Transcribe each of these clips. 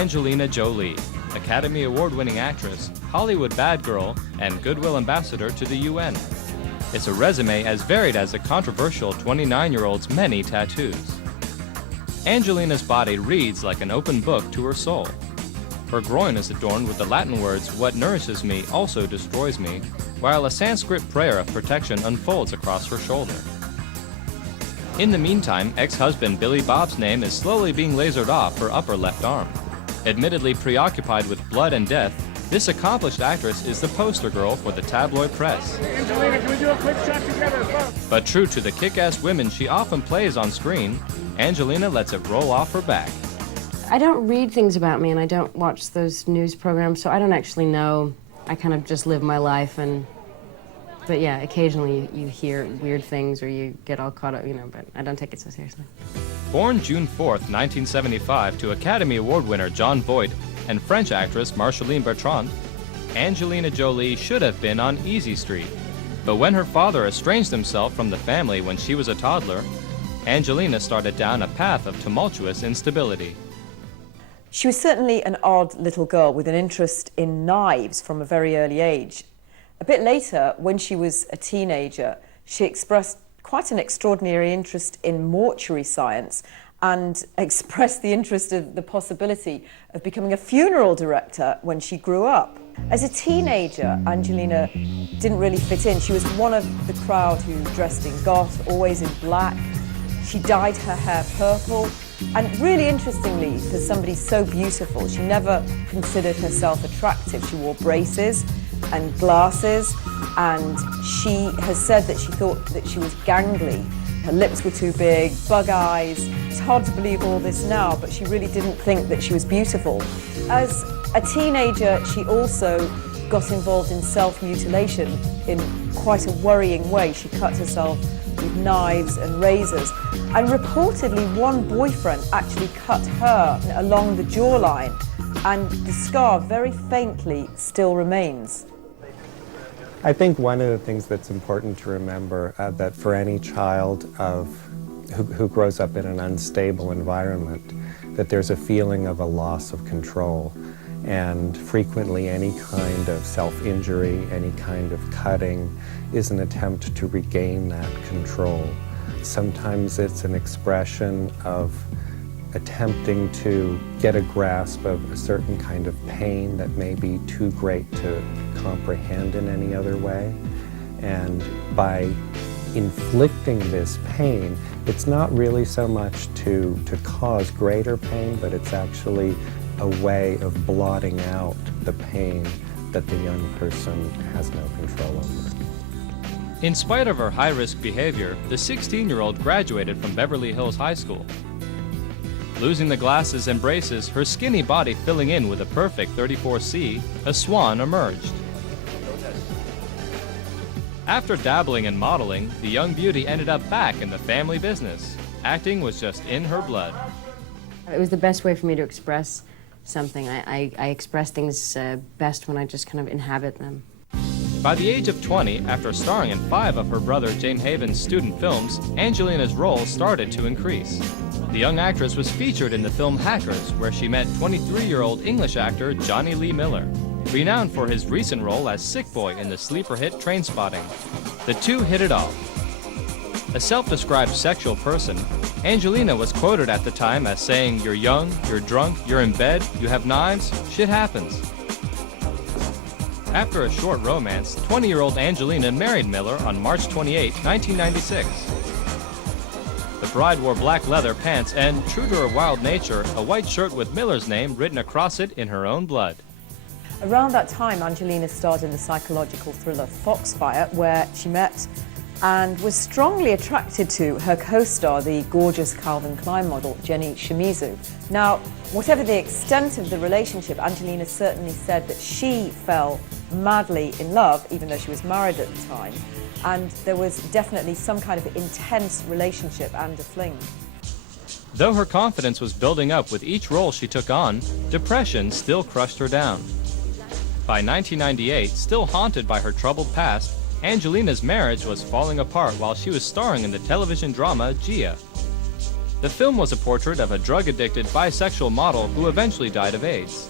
Angelina Jolie, Academy Award-winning actress, Hollywood bad girl, and goodwill ambassador to the UN. It's a resume as varied as the controversial 29-year-old's many tattoos. Angelina's body reads like an open book to her soul. Her groin is adorned with the Latin words, "What nourishes me also destroys me," while a Sanskrit prayer of protection unfolds across her shoulder. In the meantime, ex-husband Billy Bob's name is slowly being lasered off her upper left arm. Admittedly preoccupied with blood and death, this accomplished actress is the poster girl for the tabloid press. Angelina, can we do a quick shot together? But true to the kick-ass women she often plays on screen, Angelina lets it roll off her back. I don't read things about me, and I don't watch those news programs, so I don't actually know. I kind of just live my life, but yeah, occasionally you hear weird things or you get all caught up, but I don't take it so seriously. Born June 4th, 1975 to Academy Award winner Jon Voight and French actress Marceline Bertrand, Angelina Jolie should have been on Easy Street. But when her father estranged himself from the family when she was a toddler, Angelina started down a path of tumultuous instability. She was certainly an odd little girl with an interest in knives from a very early age. A bit later, when she was a teenager, she expressed quite an extraordinary interest in mortuary science and expressed the interest of the possibility of becoming a funeral director when she grew up. As a teenager, Angelina didn't really fit in. She was one of the crowd who dressed in goth, always in black. She dyed her hair purple. And really interestingly, for somebody so beautiful, she never considered herself attractive. She wore braces and glasses, and she has said that she thought that she was gangly. Her lips were too big, bug eyes. It's hard to believe all this now, but she really didn't think that she was beautiful. As a teenager, she also got involved in self-mutilation in quite a worrying way. She cut herself with knives and razors, and reportedly one boyfriend actually cut her along the jawline, and the scar very faintly still remains. I think one of the things that's important to remember that for any child who grows up in an unstable environment, that there's a feeling of a loss of control. And frequently any kind of self-injury, any kind of cutting is an attempt to regain that control. Sometimes it's an expression of attempting to get a grasp of a certain kind of pain that may be too great to comprehend in any other way. And by inflicting this pain, it's not really so much to cause greater pain, but it's actually a way of blotting out the pain that the young person has no control over. In spite of her high-risk behavior, the 16-year-old graduated from Beverly Hills High School. Losing the glasses and braces, her skinny body filling in with a perfect 34C, a swan emerged. After dabbling in modeling, the young beauty ended up back in the family business. Acting was just in her blood. It was the best way for me to express something. I express things best when I just kind of inhabit them. By the age of 20, after starring in 5 of her brother James Haven's student films, Angelina's role started to increase. The young actress was featured in the film Hackers, where she met 23-year-old English actor Johnny Lee Miller, renowned for his recent role as Sick Boy in the sleeper hit Trainspotting. The two hit it off. A self-described sexual person, Angelina was quoted at the time as saying, "You're young, you're drunk, you're in bed, you have knives, shit happens." After a short romance, 20-year-old Angelina married Miller on March 28, 1996. The bride wore black leather pants and, true to her wild nature, a white shirt with Miller's name written across it in her own blood. Around that time, Angelina starred in the psychological thriller Foxfire, where she met and was strongly attracted to her co-star, the gorgeous Calvin Klein model, Jenny Shimizu. Now, whatever the extent of the relationship, Angelina certainly said that she fell madly in love, even though she was married at the time, and there was definitely some kind of intense relationship and a fling. Though her confidence was building up with each role she took on, depression still crushed her down. By 1998, still haunted by her troubled past, Angelina's marriage was falling apart while she was starring in the television drama Gia. The film was a portrait of a drug-addicted bisexual model who eventually died of AIDS.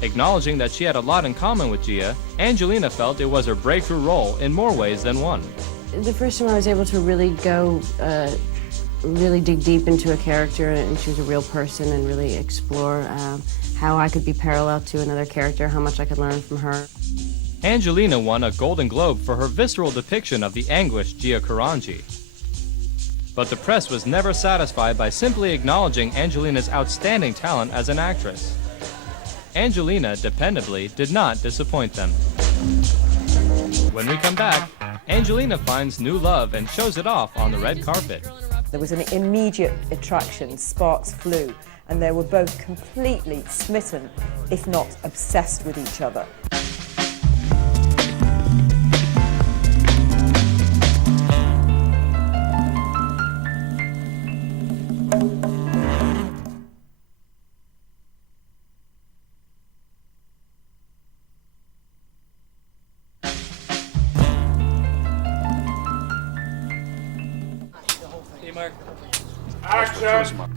Acknowledging that she had a lot in common with Gia, Angelina felt it was her breakthrough role in more ways than one. The first time I was able to really go, really dig deep into a character, and she was a real person, and really explore how I could be parallel to another character, how much I could learn from her. Angelina won a Golden Globe for her visceral depiction of the anguished Gia Karanji. But the press was never satisfied by simply acknowledging Angelina's outstanding talent as an actress. Angelina, dependably, did not disappoint them. When we come back, Angelina finds new love and shows it off on the red carpet. There was an immediate attraction, sparks flew, and they were both completely smitten, if not obsessed with each other.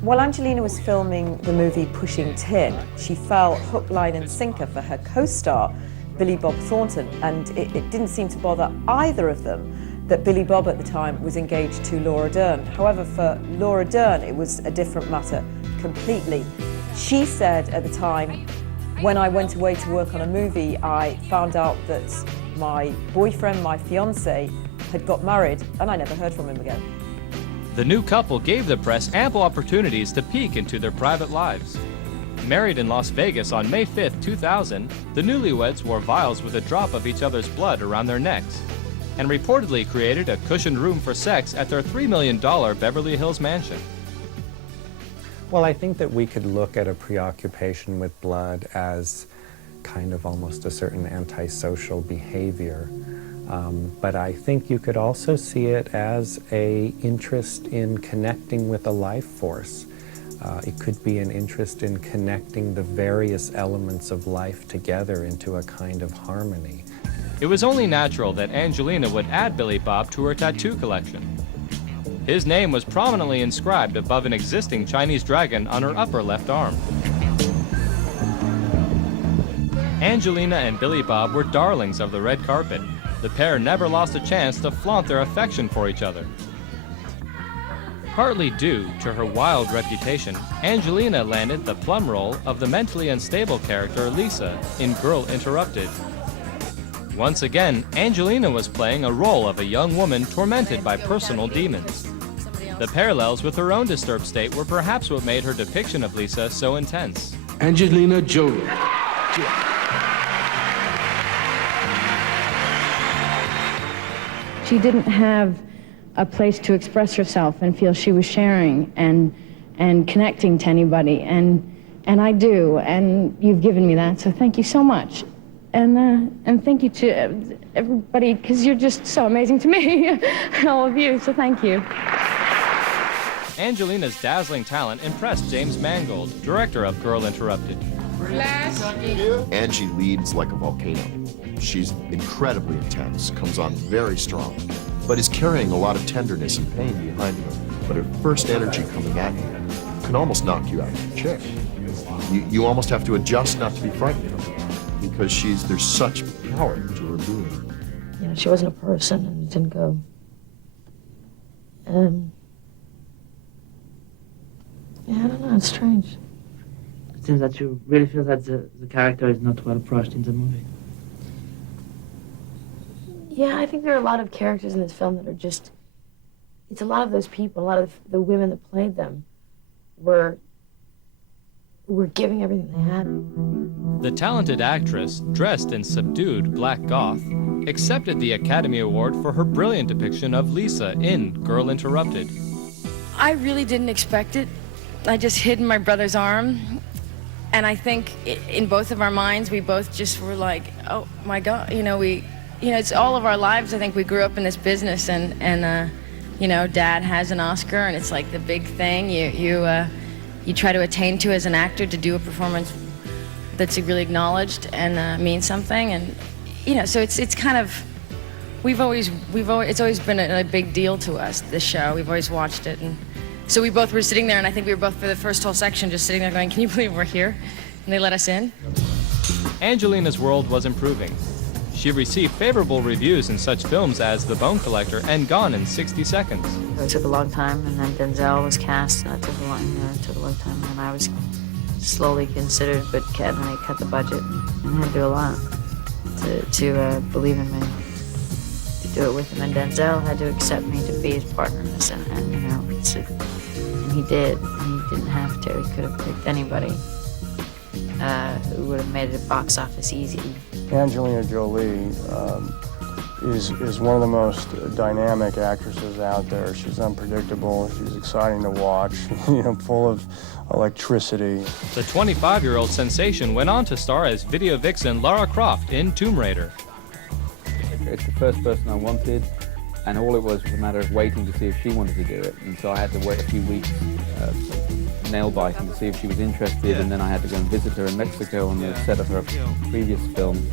While Angelina was filming the movie Pushing Tin, she fell hook, line and sinker for her co-star, Billy Bob Thornton, and it didn't seem to bother either of them that Billy Bob at the time was engaged to Laura Dern. However, for Laura Dern, it was a different matter completely. She said at the time, when I went away to work on a movie, I found out that my boyfriend, my fiancé, had got married, and I never heard from him again. The new couple gave the press ample opportunities to peek into their private lives. Married in Las Vegas on May 5, 2000, the newlyweds wore vials with a drop of each other's blood around their necks, and reportedly created a cushioned room for sex at their $3 million Beverly Hills mansion. Well, I think that we could look at a preoccupation with blood as kind of almost a certain antisocial behavior. But I think you could also see it as an interest in connecting with a life force. It could be an interest in connecting the various elements of life together into a kind of harmony. It was only natural that Angelina would add Billy Bob to her tattoo collection. His name was prominently inscribed above an existing Chinese dragon on her upper left arm. Angelina and Billy Bob were darlings of the red carpet. The pair never lost a chance to flaunt their affection for each other. Partly due to her wild reputation, Angelina landed the plum role of the mentally unstable character Lisa in Girl Interrupted. Once again, Angelina was playing a role of a young woman tormented by personal demons. The parallels with her own disturbed state were perhaps what made her depiction of Lisa so intense. Angelina Jolie. She didn't have a place to express herself and feel she was sharing and connecting to anybody, and I do, and you've given me that, so thank you so much. And thank you to everybody, because you're just so amazing to me, all of you, so thank you. Angelina's dazzling talent impressed James Mangold, director of Girl Interrupted. Angie leads like a volcano. She's incredibly intense, comes on very strong, but is carrying a lot of tenderness and pain behind her. But her first energy coming at you can almost knock you out of your chair. You almost have to adjust not to be frightened of her, because there's such power to her being. You know, she wasn't a person and didn't go. Yeah, I don't know, it's strange. It seems that you really feel that the character is not well approached in the movie. Yeah, I think there are a lot of characters in this film that are just, it's a lot of those people, a lot of the women that played them were giving everything they had. The talented actress, dressed in subdued black goth, accepted the Academy Award for her brilliant depiction of Lisa in Girl Interrupted. I really didn't expect it. I just hid in my brother's arm, and I think in both of our minds, we both just were like, oh my God, it's all of our lives. I think we grew up in this business, and Dad has an Oscar, and it's like the big thing you try to attain to as an actor, to do a performance that's really acknowledged and means something, and so it's kind of, it's always been a big deal to us, this show. We've always watched it, and So we both were sitting there, and I think we were both, for the first whole section, just sitting there going, can you believe we're here? And they let us in. Angelina's world was improving. She received favorable reviews in such films as The Bone Collector and Gone in 60 Seconds. It took a long time, and then Denzel was cast, and it took a long time, and I was slowly considered, but Kevin had cut the budget and had to do a lot to believe in me, to do it with him. And Denzel had to accept me to be his partner in this, and he did. And he didn't have to. He could have picked anybody who would have made it box office easy. Angelina Jolie is one of the most dynamic actresses out there. She's unpredictable. She's exciting to watch. Full of electricity. The 25-year-old sensation went on to star as video vixen Lara Croft in Tomb Raider. It's the first person I wanted, and all it was a matter of waiting to see if she wanted to do it. And so I had to wait a few weeks, nail biting, to see if she was interested, and then I had to go and visit her in Mexico on the set of her previous film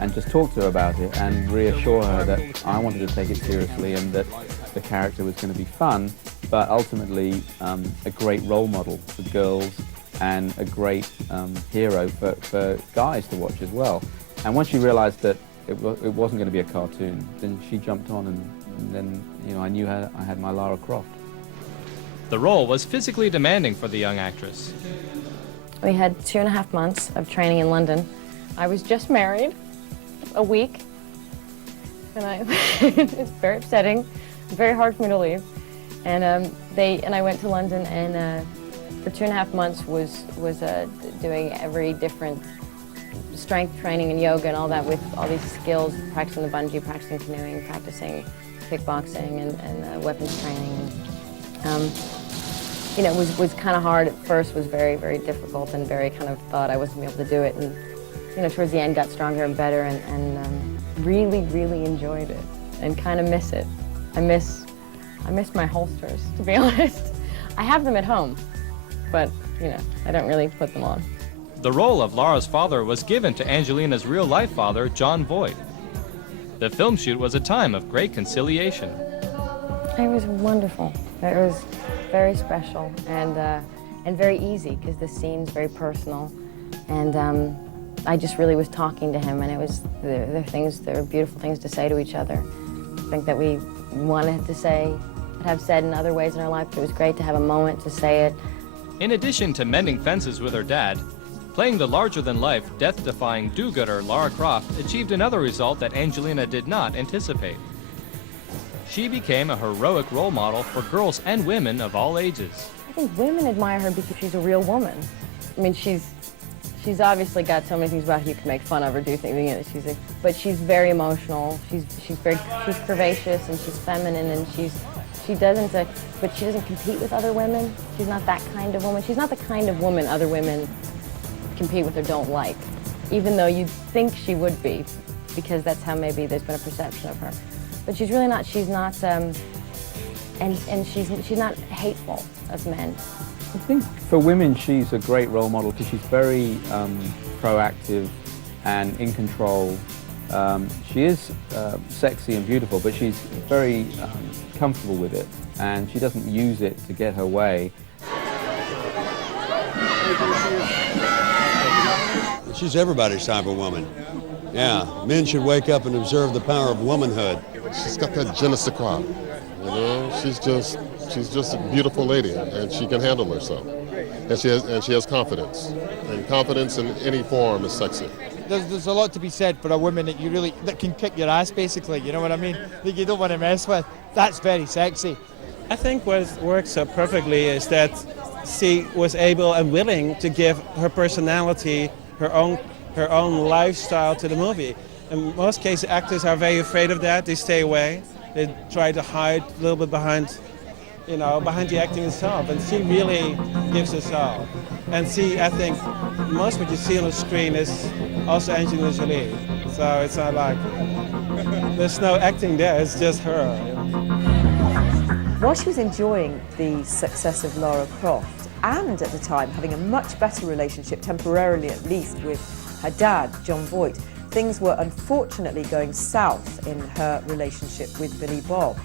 and just talk to her about it and reassure her that I wanted to take it seriously and that the character was going to be fun, but ultimately a great role model for girls and a great hero for guys to watch as well. And once she realized that it wasn't going to be a cartoon, then she jumped on, and then I knew I had my Lara Croft. The role was physically demanding for the young actress. We had 2.5 months of training in London. I was just married a week, and it's very upsetting, very hard for me to leave. And I went to London, and for 2.5 months was doing every different strength training and yoga and all that with all these skills, practicing the bungee, practicing canoeing, practicing kickboxing and weapons training. It was kind of hard at first, was very, very difficult, and very kind of thought I wasn't going to be able to do it. And towards the end got stronger and better, and really, really enjoyed it and kind of miss it. I miss my holsters, to be honest. I have them at home, but I don't really put them on. The role of Lara's father was given to Angelina's real-life father, John Voight. The film shoot was a time of great conciliation. It was wonderful. It was very special and very easy, because the scene's very personal, and I just really was talking to him, and it was there were beautiful things to say to each other. I think that we wanted to say, have said in other ways in our life, but it was great to have a moment to say it. In addition to mending fences with her dad, playing the larger-than-life, death-defying do-gooder Lara Croft achieved another result that Angelina did not anticipate. She became a heroic role model for girls and women of all ages. I think women admire her because she's a real woman. I mean, she's obviously got so many things about her you can make fun of or do things, but she's very emotional. She's curvaceous, and she's feminine, and she doesn't compete with other women. She's not that kind of woman. She's not the kind of woman other women compete with or don't like, even though you'd think she would be, because that's how maybe there's been a perception of her. But she's really not. She's not, and she's not hateful of men. I think for women she's a great role model because she's very proactive and in control. She is sexy and beautiful, but she's very comfortable with it, and she doesn't use it to get her way. She's everybody's type of woman. Yeah, men should wake up and observe the power of womanhood. She's got that je ne sais quoi. She's just a beautiful lady, and she can handle herself. And she has confidence. And confidence in any form is sexy. There's a lot to be said for a woman that can kick your ass, basically, you know what I mean? That you don't want to mess with. That's very sexy. I think what works so perfectly is that she was able and willing to give her personality, her own lifestyle to the movie. In most cases, actors are very afraid of that. They stay away. They try to hide a little bit behind the acting itself. And she really gives us all. And I think, most of what you see on the screen is also Angelina Jolie. So it's not like there's no acting there. It's just her. While she was enjoying the success of Lara Croft, and at the time having a much better relationship, temporarily at least, with her dad, John Voight, things were unfortunately going south in her relationship with Billy Bob.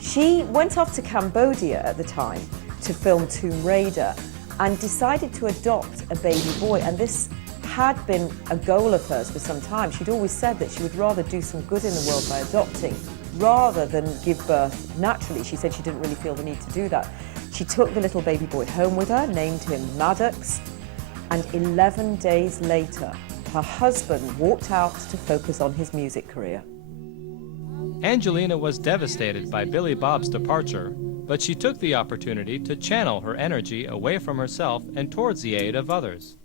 She went off to Cambodia at the time to film Tomb Raider and decided to adopt a baby boy. And this had been a goal of hers for some time. She'd always said that she would rather do some good in the world by adopting rather than give birth naturally. She said she didn't really feel the need to do that. She took the little baby boy home with her, named him Maddox, and 11 days later, her husband walked out to focus on his music career. Angelina was devastated by Billy Bob's departure, but she took the opportunity to channel her energy away from herself and towards the aid of others.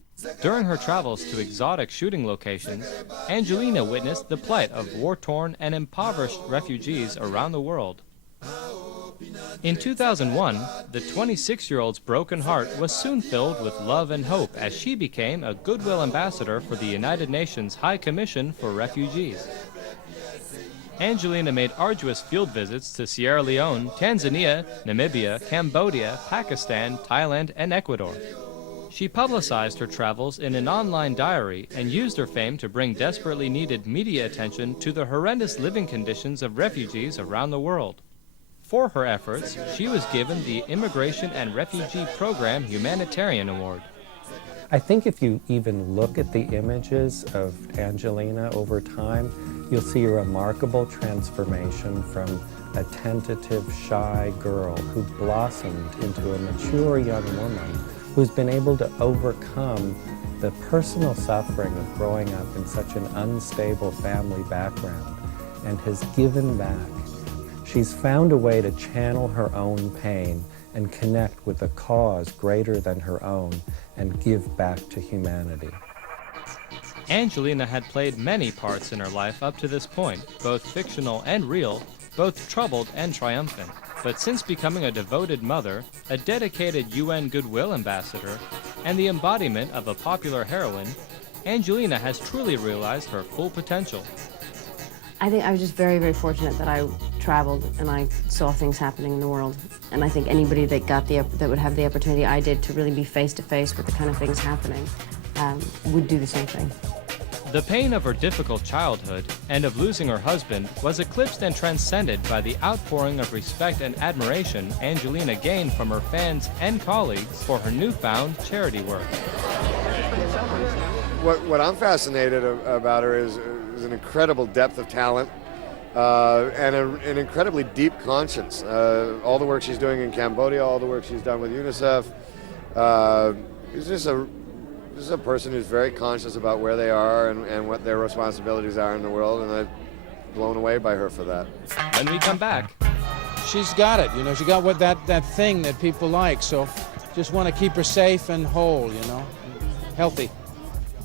During her travels to exotic shooting locations, Angelina witnessed the plight of war-torn and impoverished refugees around the world. In 2001, the 26-year-old's broken heart was soon filled with love and hope as she became a goodwill ambassador for the United Nations High Commission for Refugees. Angelina made arduous field visits to Sierra Leone, Tanzania, Namibia, Cambodia, Pakistan, Thailand, and Ecuador. She publicized her travels in an online diary and used her fame to bring desperately needed media attention to the horrendous living conditions of refugees around the world. For her efforts, she was given the Immigration and Refugee Program Humanitarian Award. I think if you even look at the images of Angelina over time, you'll see a remarkable transformation from a tentative, shy girl who blossomed into a mature young woman who's been able to overcome the personal suffering of growing up in such an unstable family background and has given back. She's found a way to channel her own pain and connect with a cause greater than her own and give back to humanity. Angelina had played many parts in her life up to this point, both fictional and real, both troubled and triumphant. But since becoming a devoted mother, a dedicated UN Goodwill Ambassador, and the embodiment of a popular heroine, Angelina has truly realized her full potential. I think I was just very, very fortunate that I traveled and I saw things happening in the world. And I think anybody that that would have the opportunity I did to really be face to face with the kind of things happening would do the same thing. The pain of her difficult childhood and of losing her husband was eclipsed and transcended by the outpouring of respect and admiration Angelina gained from her fans and colleagues for her newfound charity work. What I'm fascinated about her is an incredible depth of talent and an incredibly deep conscience. All the work she's doing in Cambodia, all the work she's done with UNICEF, is just a person who's very conscious about where they are and what their responsibilities are in the world, and I'm blown away by her for that. When we come back, she's got it, you know, she got what that thing that people like, so just want to keep her safe and whole, you know, healthy.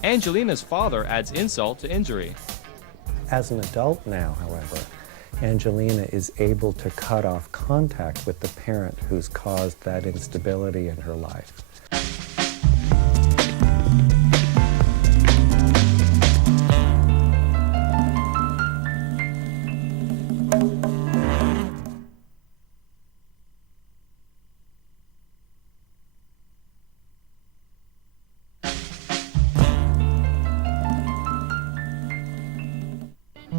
Angelina's father adds insult to injury. As an adult now, however, Angelina is able to cut off contact with the parent who's caused that instability in her life.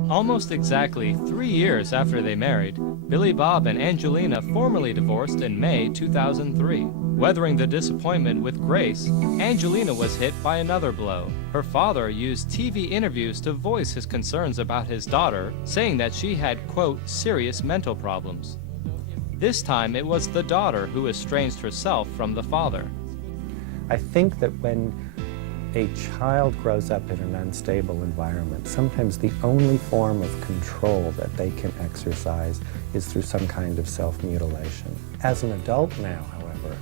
Almost exactly 3 years after they married, Billy Bob and Angelina formally divorced in May 2003. Weathering the disappointment with grace, Angelina was hit by another blow. Her father used TV interviews to voice his concerns about his daughter, saying that she had, quote, serious mental problems. This time it was the daughter who estranged herself from the father. I think that when a child grows up in an unstable environment, sometimes the only form of control that they can exercise is through some kind of self-mutilation. As an adult now, however,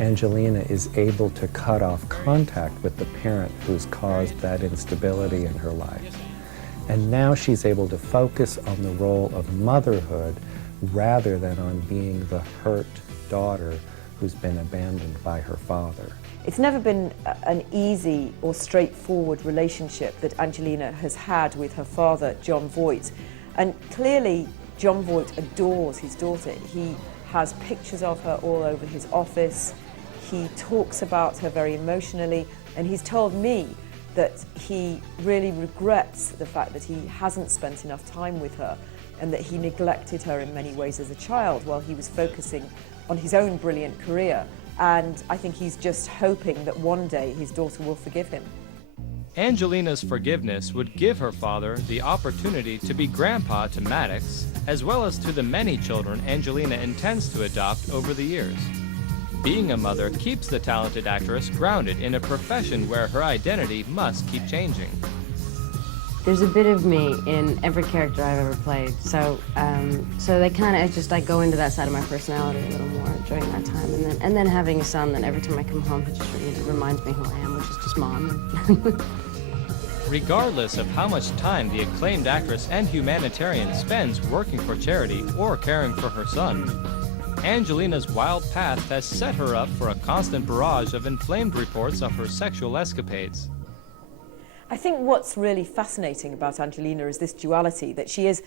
Angelina is able to cut off contact with the parent who's caused that instability in her life. And now she's able to focus on the role of motherhood rather than on being the hurt daughter who's been abandoned by her father. It's never been an easy or straightforward relationship that Angelina has had with her father, John Voight. And clearly, John Voight adores his daughter. He has pictures of her all over his office. He talks about her very emotionally, and he's told me that he really regrets the fact that he hasn't spent enough time with her and that he neglected her in many ways as a child while he was focusing on his own brilliant career. And I think he's just hoping that one day his daughter will forgive him. Angelina's forgiveness would give her father the opportunity to be grandpa to Maddox, as well as to the many children Angelina intends to adopt over the years. Being a mother keeps the talented actress grounded in a profession where her identity must keep changing. There's a bit of me in every character I've ever played, so they kind of just I go into that side of my personality a little more during that time, and then having a son, then every time I come home, he just reminds me who I am, which is just mom. Regardless of how much time the acclaimed actress and humanitarian spends working for charity or caring for her son, Angelina's wild past has set her up for a constant barrage of inflamed reports of her sexual escapades. I think what's really fascinating about Angelina is this duality, that she is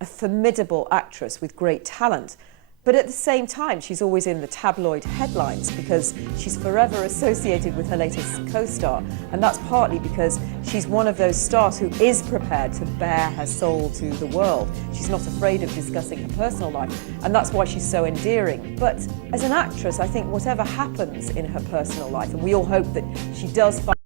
a formidable actress with great talent, but at the same time she's always in the tabloid headlines because she's forever associated with her latest co-star, and that's partly because she's one of those stars who is prepared to bare her soul to the world. She's not afraid of discussing her personal life, and that's why she's so endearing. But as an actress, I think whatever happens in her personal life, and we all hope that she does find